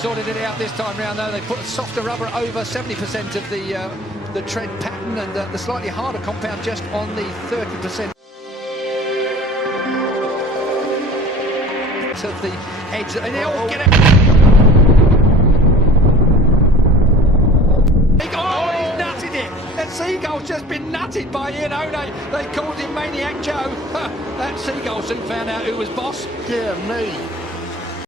sorted it out this time round, though. They put a softer rubber over 70% of the tread pattern, and the slightly harder compound just on the 30%. Of the edge, and they all get it. Oh, he's nutted it. That seagull's just been nutted by Iannone. They called him Maniac Joe. That seagull soon found out who was boss. Dear me.